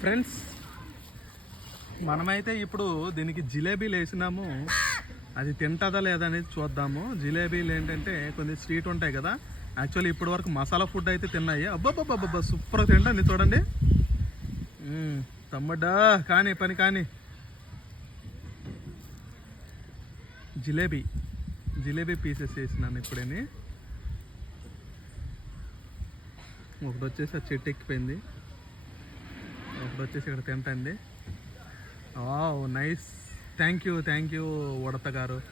Friends మనమైతే ఇప్పుడు దీనికి జిలేబీలు వేసినాము అది తింటుందా లేదా అనేది చూద్దాము. జిలేబీలు ఏంటంటే కొన్ని స్వీట్ ఉంటాయి కదా యాక్చువల్లీ ఇప్పటి వరకు మసాలా ఫుడ్ అయితే తిన్నాయి. అబ్బాబ్బాబ్బా సూపర్ తింటండి చూడండి. తమ్మడా కానీ పని కానీ. జిలేబీ జిలేబీ పీసెస్ వేసినాను ఇప్పుడని. ఒకటి వచ్చేసి ఆ చెట్టు ఎక్కిపోయింది. వచ్చేసి ఇక్కడ తింటండి nice. Thank you thank you ఉడత గారు.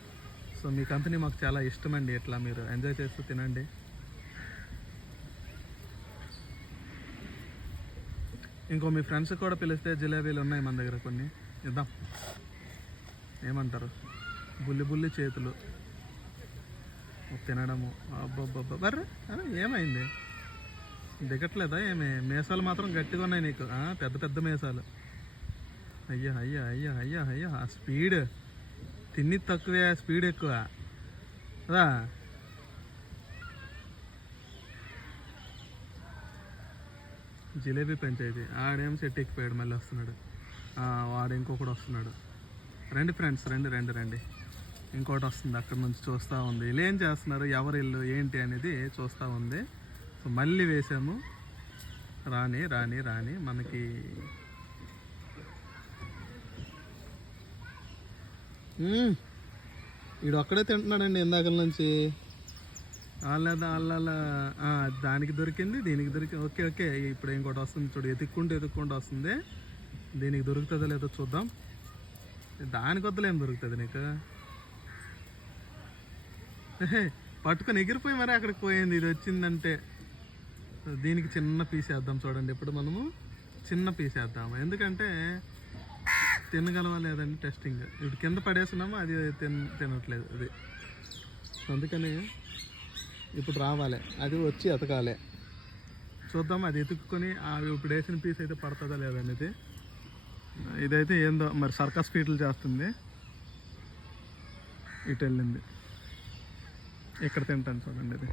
సో మీ కంపెనీ మాకు చాలా ఇష్టమండి ఇట్లా మీరు ఎంజాయ్ చేస్తూ తినండి. ఇంకో మీ ఫ్రెండ్స్ కూడా పిలిస్తే జిలేబీలు ఉన్నాయి మన దగ్గర కొన్ని. ఇద్దాం. ఏమంటారు? బుల్లి బుల్లి చేతులు. తినడము. అబ్బబ్బబ్బ. బర్రె? అరే ఏమైంది? దిగట్లేదా ఏమి? మేసాలు మాత్రం గట్టిగా ఉన్నాయి నీకు. పెద్ద పెద్ద మేసాలు. అయ్యా అయ్యా అయ్యా అయ్యా అయ్యా ఆ స్పీడ్. తిన్ని తక్కువే స్పీడ్ ఎక్కువ. రా జిలేబీ పంచాయతీ. ఆడేం సెట్ ఎక్కిపోయాడు మళ్ళీ వస్తున్నాడు. వాడు ఇంకొకడు వస్తున్నాడు. రండి ఫ్రెండ్స్ రండి రండి రండి. ఇంకోటి వస్తుంది అక్కడ నుంచి చూస్తూ ఉంది. వీళ్ళు ఏం చేస్తున్నారు? ఎవరు ఇల్లు ఏంటి అనేది చూస్తూ ఉంది. సో మళ్ళీ వేసాము. రాని రాని రాని మనకి. వీడు ఒక్కడే తింటున్నాడండి ఇందాకల నుంచి. వాళ్ళ వాళ్ళ దానికి దొరికింది దీనికి దొరికి ఓకే ఓకే ఇప్పుడు ఇంకోటి వస్తుంది చూడు ఎతుక్కుంటూ ఎతుక్కుంటూ వస్తుంది. దీనికి దొరుకుతుందో లేదో చూద్దాం. దానికి వద్దలు ఏం దొరుకుతుంది నీకు? పట్టుకొని ఎగిరిపోయి మరి అక్కడికి పోయింది ఇది వచ్చిందంటే. దీనికి చిన్న పీస్ వేద్దాం చూడండి. ఇప్పుడు మనము చిన్న పీస్ వేద్దాము. ఎందుకంటే తినగలవా లేదండి టెస్టింగ్ ఇప్పుడు కింద పడేస్తున్నాము అది తిన తినట్లేదు అది. అందుకని ఇప్పుడు రావాలి. అది వచ్చి ఎతకాలి. చూద్దాం అది ఎతుక్కుని అవి ఇప్పుడు వేసిన పీస్ అయితే పడుతుందా లేదనేది ఇదైతే ఏందో మరి సర్కస్ ఫీట్లు చేస్తుంది. ఇటు వెళ్ళింది. ఇక్కడ తింటాను చూడండి ఇది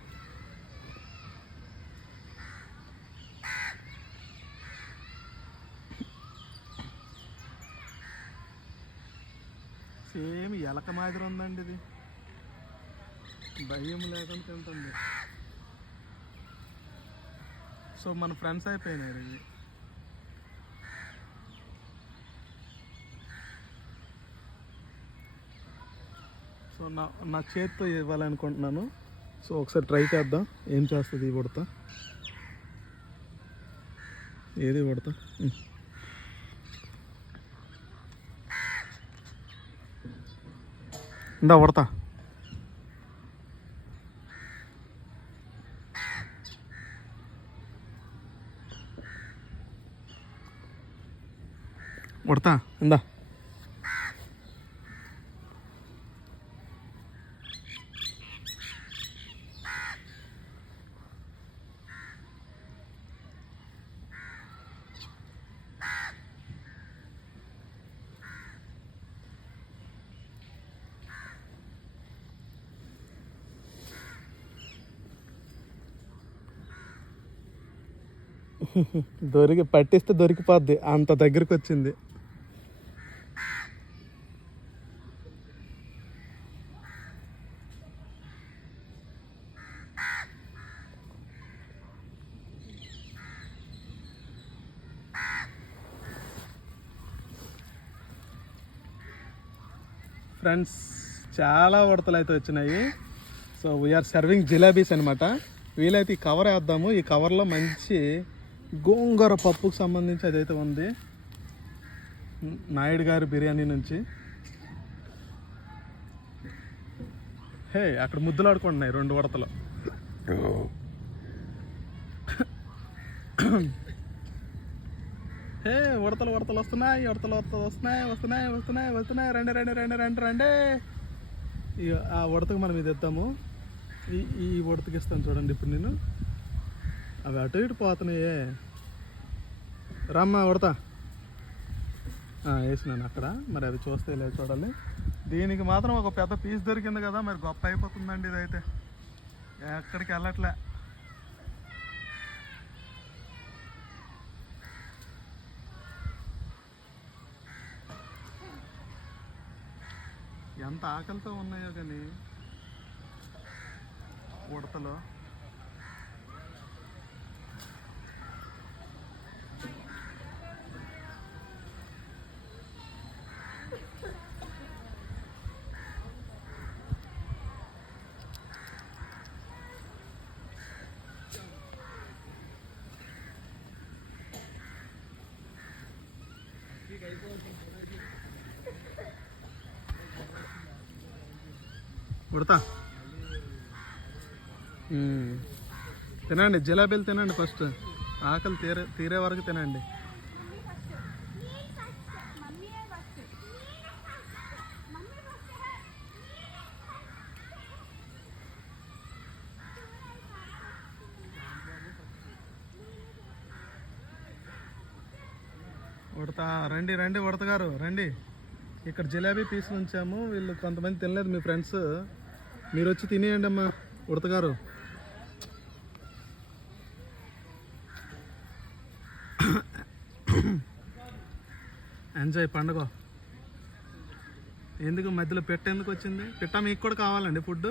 సేమ్ ఎలక మాదిరి ఉందండి ఇది. భయం లేకుండా తింటుంది. సో మన ఫ్రెండ్స్ అయిపోయినారు ఇది సో నా నా చేతితో ఇవ్వాలనుకుంటున్నాను. సో ఒకసారి ట్రై చేద్దాం. ఏం చేస్తుంది ఈ ఉడత? ఏది ఉడత? ఉమ్. ఇందా ఉడతా ఉడతా దొరికి పట్టిస్తే దొరికిపోద్ది. అంత దగ్గరికి వచ్చింది ఫ్రెండ్స్ చాలా ఉడతలు అయితే వచ్చినాయి. సో వీఆర్ సర్వింగ్ జిలేబీస్ అనమాట వీలైతే ఈ కవర్ వేద్దాము. ఈ కవర్లో మంచి గోంగూర పప్పుకు సంబంధించి అదైతే ఉంది. నాయుడు గారి బిర్యానీ నుంచి. హే అక్కడ ముద్దులు ఆడుకుంటున్నాయి రెండు ఉడతలు హే ఉడతలు ఉడతలు వస్తున్నాయి ఉడతలు ఉడతలు వస్తున్నాయి వస్తున్నాయి వస్తున్నాయి వస్తున్నాయి. రండి రండి రండి రండి రండి. ఆ ఉడతకు మనం ఇది ఇద్దాము ఈ ఈ ఉడతకి ఇస్తాను చూడండి ఇప్పుడు నేను. అవి అటు ఇటు పోతున్నాయే. రమ్మ కొడతా వేసినాను అక్కడ. మరి అది చూస్తే లేదు చూడాలి. దీనికి మాత్రం ఒక పెద్ద పీస్ దొరికింది కదా మరి గొప్ప అయిపోతుందండి ఇదైతే. ఎక్కడికి వెళ్ళట్లే. ఎంత ఆకలితో ఉన్నాయో కానీ ఉడతలో. ఉడతా మ్మ్. తినండి జిలేబీలు తినండి ఫస్ట్. ఆకలి తీరే తీరే వరకు తినండి. ఉడతా రండి రండి ఉడత గారు రండి. ఇక్కడ జిలేబీ పీసులు ఉంచాము. వీళ్ళు కొంతమంది తినలేదు మీ ఫ్రెండ్స్. మీరు వచ్చి తినేయండి అమ్మా ఉడత గారు. ఎంజాయ్ పండుగ. ఎందుకు మధ్యలో పెట్ట ఎందుకు వచ్చింది? పెట్ట మీకు కూడా కావాలండి ఫుడ్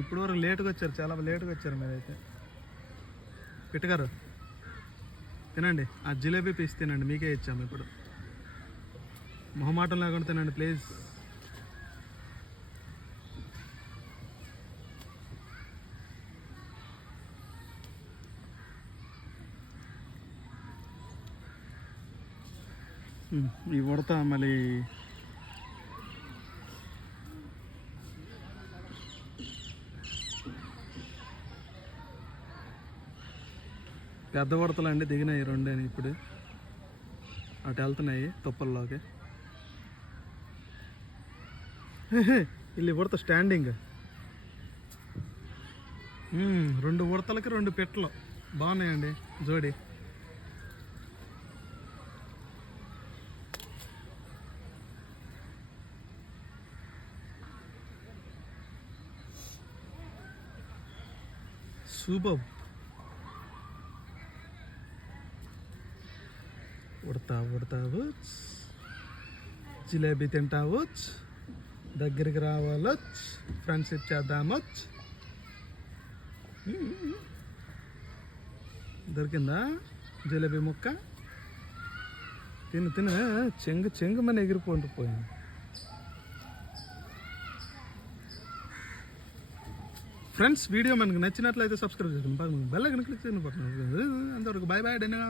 ఇప్పుడు వరకు లేట్గా వచ్చారు చాలా లేట్గా వచ్చారు మీరైతే. పెట్టగారు తినండి. ఆ జిలేబీ పీస్ తినండి. మీకే ఇచ్చాము ఇప్పుడు. మొహమాటం లేకుండా తినండి ప్లీజ్. ఈ ఉడత మళ్ళీ పెద్ద ఉడతలు అండి దిగినాయి రెండు అని ఇప్పుడు. అటు వెళ్తున్నాయి తుప్పల్లోకి. ఇల్లు ఉడత స్టాండింగ్ రెండు ఉడతలకి రెండు పెట్టలు. బాగున్నాయండి జోడి. సూపర్. ఉడతా జిలేబీ తింటావు దగ్గరికి రావాలొచ్చు. ఫ్రెండ్షిప్ చేద్దామొచ్చు. దొరికిందా జిలేబీ ముక్క? తిను తిను. చెంగు చెంగు మన ఎగిరిపోండి పోయింది ఫ్రెండ్స్ వీడియో మనకు నచ్చినట్లయితే సబ్స్క్రైబ్ చేసుకోండి బెల్ ఐకన్ క్లిక్ చేయండి పక్కన. అంతవరకు bye bye Dina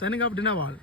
signing off Dina wall